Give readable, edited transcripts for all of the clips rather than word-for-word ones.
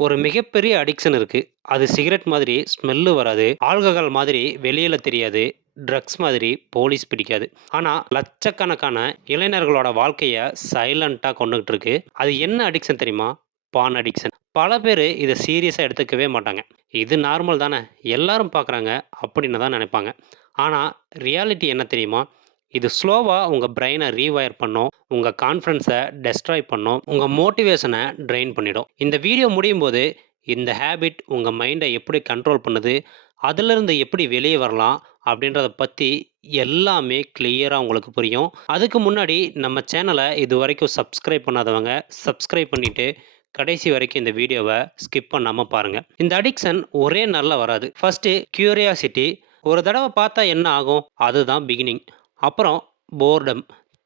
ஒரு மிகப்பெரிய அடிக்ஷன் இருக்கு. அது சிகரெட் மாதிரி ஸ்மெல்லு வராது. ஆல்கஹால் மாதிரி வெளியில தெரியாது. ட்ரக்ஸ் மாதிரி போலீஸ் பிடிக்காது. ஆனா, லட்சக்கணக்கான இளைஞர்களோட வாழ்க்கைய சைலன்ட்டா கொன்னுகிட்டு இருக்கு. அது என்ன அடிக்ஷன் தெரியுமா? பான் அடிக்ஷன். பல பேரு இத சீரியஸா எடுத்துக்கவே மாட்டாங்க. இது நார்மல் தானே, எல்லாரும் பார்க்குறாங்க அப்படின்னு தான் நெனைப்பாங்க. ஆனா, ரியாலிட்டி என்ன தெரியுமா? இது ஸ்லோவா உங்க பிரெயின ரீவயர் பண்ணும். உங்க கான்ஃபிடன்ஸ டெஸ்ட்ராய் பண்ணும். உங்க மோட்டிவேஷன ட்ரெயின் பண்ணிடும். இந்த வீடியோ முடியும்போது, இந்த ஹேபிட் உங்க மைண்ட எப்படி கண்ட்ரோல் பண்ணுது? அதிலிருந்து எப்படி வெளிய வரலாம்? அப்படின்றத பத்தி எல்லாமே கிளியரா உங்களுக்கு புரியும். அதுக்கு முன்னாடி நம்ம சேனல இதுவரைக்கும் சப்ஸ்கிரைப் பண்ணாதவங்க, சப்ஸ்கிரைப் பண்ணிட்டு, கடைசி வரைக்கும் இந்த வீடியோவ ஸ்கிப் பண்ணாம பாருங்க. இந்த அடிக்ஷன் ஒரே நாள்ல வராது. First curiosity. ஒரு தடவ பார்த்தா என்ன ஆகும்? அதுதான் பிகினிங். அப்புறம் போர்டம்.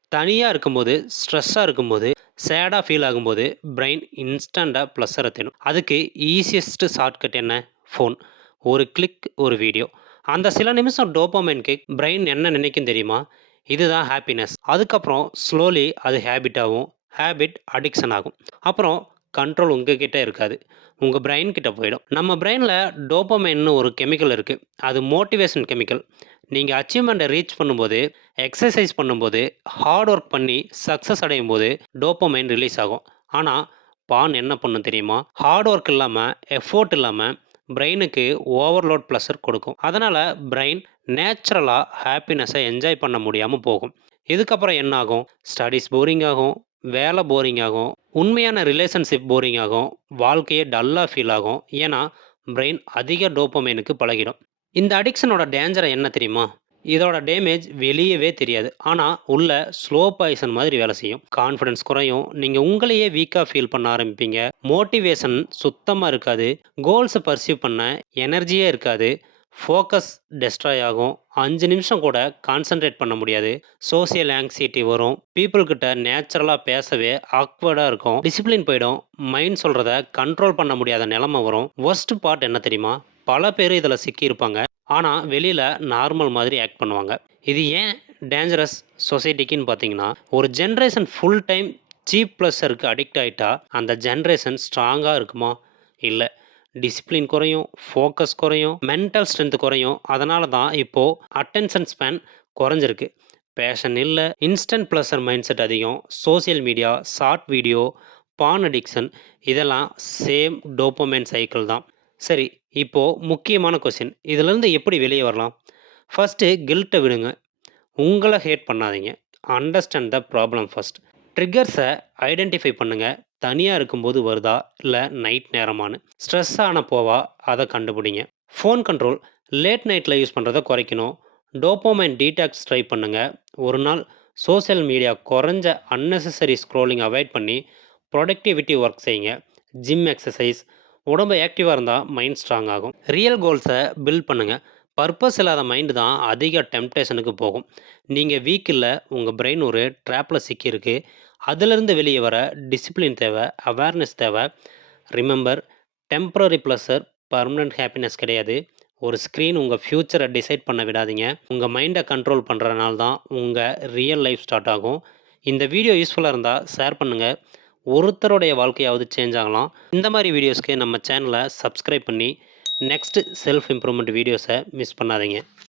தனியா இருக்கும்போது, ஸ்ட்ரெஸ்ஸா இருக்கும்போது, சேடா ஃபீல் ஆகும்போது, பிரெயின் இன்ஸ்டன்ட்டா ப்ளஷர தேடும். அதுக்கு ஈசியஸ்ட் ஷார்ட்கட் என்ன? ஃபோன். ஒரு கிளிக், ஒரு வீடியோ. அந்த சில நிமிஷம் டோபமைன் கிக் பிரெயின் என்ன நினைக்கும் தெரியுமா? இதுதான் ஹாப்பினஸ். அதுக்கப்புறம் ஸ்லோலி அது ஹேபிட் ஆகும். ஹேபிட் அடிக்ஷன் ஆகும். அப்புறம் கண்ட்ரோல் உங்ககிட்ட இருக்காது. உங்க பிரெயின் கிட்ட போயிடும். நம்ம பிரெயின்ல டோபமைன்னு ஒரு கெமிக்கல் இருக்கு. அது மோட்டிவேஷன் கெமிக்கல். நீங்க அச்சீவ்மெண்ட்ட ரீச் பண்ணும்போது, எக்ஸர்சைஸ் பண்ணும்போது, ஹார்ட் ஒர்க் பண்ணி சக்சஸ் அடையும்போது டோபமைன் ரிலீஸ் ஆகும். ஆனா, பான் என்ன பண்ணும் தெரியுமா? ஹார்ட் ஒர்க் இல்லாம, எஃபோர்ட் இல்லாம பிரெயினுக்கு ஓவர்லோட் ப்ளஷர் கொடுக்கும். அதனால பிரெயின் நேச்சுரலா ஹாப்பினஸ என்ஜாய் பண்ண முடியாம போகும். இதுக்கப்புறம் என்ன ஆகும்? ஸ்டடீஸ் போரிங் ஆகும். வேலை போரிங் ஆகும். உண்மையான ரிலேஷன்ஷிப் போரிங் ஆகும். வாழ்க்கையே டல்லா ஃபீல் ஆகும். ஏன்னா, பிரெயின் அதிக டோபமைனுக்கு பழகிடும். இந்த அடிக்ஷனோட டேஞ்சர் என்ன தெரியுமா? இதோட டேமேஜ் வெளியவே தெரியாது. ஆனா, உள்ள ஸ்லோ பாய்சன் மாதிரி வேலை செய்யும். கான்ஃபிடன்ஸ் குறையும். நீங்க உங்களையே வீக்கா ஃபீல் பண்ண ஆரம்பிப்பீங்க. மோட்டிவேஷன் சுத்தமா இருக்காது. கோல்ஸ பர்சீவ் பண்ண எனர்ஜியே இருக்காது. ஃபோக்கஸ் டெஸ்ட்ராய் ஆகும். 5 நிமிஷம் கூட கான்சன்ட்ரேட் பண்ண முடியாது. சோசியல் ஆங்ஸைட்டி வரும். பீப்பிள் கிட்ட நேச்சுரலா பேசவே ஆக்வர்டா இருக்கும். டிசிப்ளின் போயிடும். மைண்ட் சொல்றத கண்ட்ரோல் பண்ண முடியாத நிலைமை வரும். வொர்ஸ்ட் பார்ட் என்ன தெரியுமா? பல பேர் இதில சிக்கியிருப்பாங்க. ஆனா, வெளியில நார்மல் மாதிரி ஆக்ட் பண்ணுவாங்க. இது ஏன் டேஞ்சரஸ் சொசைட்டிக்குன்னு பார்த்தீங்கன்னா, ஒரு ஜெனரேஷன் ஃபுல் டைம் சீப் ப்ளஷருக்கு அடிக்ட் ஆயிட்டா, அந்த ஜெனரேஷன் ஸ்ட்ராங்கா இருக்குமா? இல்ல. டிசிப்ளின் குறையும், ஃபோக்கஸ் குறையும், மென்டல் ஸ்ட்ரென்த் குறையும். அதனால தான் இப்போ அட்டென்ஷன் ஸ்பேன் குறைஞ்சிருக்கு. பேஷன் இல்ல, இன்ஸ்டன்ட் ப்ளஷர் மைண்ட் செட் அதிகம். சோசியல் மீடியா, ஷார்ட் வீடியோ, பான் அடிக்ஷன் இதெல்லாம் சேம் டோபமைன் சைக்கிள் தான். சரி, இப்போ முக்கியமான கொஸ்டின். இதிலிருந்து எப்படி வெளிய வரலாம்? ஃபர்ஸ்ட்டு கில்ட்ட விடுங்க. உங்கள ஹேட் பண்ணாதீங்க. Understand the problem first. ட்ரிக்கர்ஸ ஐடென்டிஃபை பண்ணுங்க. தனியா இருக்கும்போது வருதா? இல்ல நைட் நேரமான்னு. ஸ்ட்ரெஸ் ஆனப்போவா? அத கண்டுபிடிங்க. Phone control. லேட் நைட்ல யூஸ் பண்றத குறைக்கணும். டோபமைன் டீடாக்ஸ் ட்ரை பண்ணுங்க. ஒரு நாள் சோசியல் மீடியா குறைஞ்ச அன்னெசசரி ஸ்க்ரோலிங் அவாய்ட் பண்ணி ப்ரொடக்டிவிட்டி ஒர்க் செய்யுங்க. Gym exercise. உடம்பு ஆக்டிவா இருந்தா மைண்ட் ஸ்ட்ராங் ஆகும். ரியல் கோல்ஸ பில்ட் பண்ணுங்க. பர்ப்பஸ் இல்லாத மைண்ட் தான் அதிக டெம்ப்டேஷனுக்கு போகும். நீங்க வீக் இல்ல, உங்க பிரெயின் ஒரு ட்ராப்ல சிக்கியிருக்கு. அதிலிருந்து வெளிய வர டிசிப்ளின் தேவ, அவேர்னஸ் தேவ. Remember, temporary pleasure permanent happiness கிடையாது. ஒரு ஸ்க்ரீன் உங்க ஃப்யூச்சர டிசைட் பண்ண விடாதீங்க. உங்க மைண்ட கண்ட்ரோல் பண்றனால தான் உங்க ரியல் லைஃப் ஸ்டார்ட் ஆகும். இந்த வீடியோ யூஸ்ஃபுல்லா இருந்தா ஷேர் பண்ணுங்க. ஒருத்தருடைய வாழ்க்கையாவது சேஞ்ச் ஆகலாம். இந்த மாரி வீடியோஸ்க்கு நம்ம சேனல சப்ஸ்கிரைப் பண்ணி, next self improvement videos miss பண்ணாதீங்க.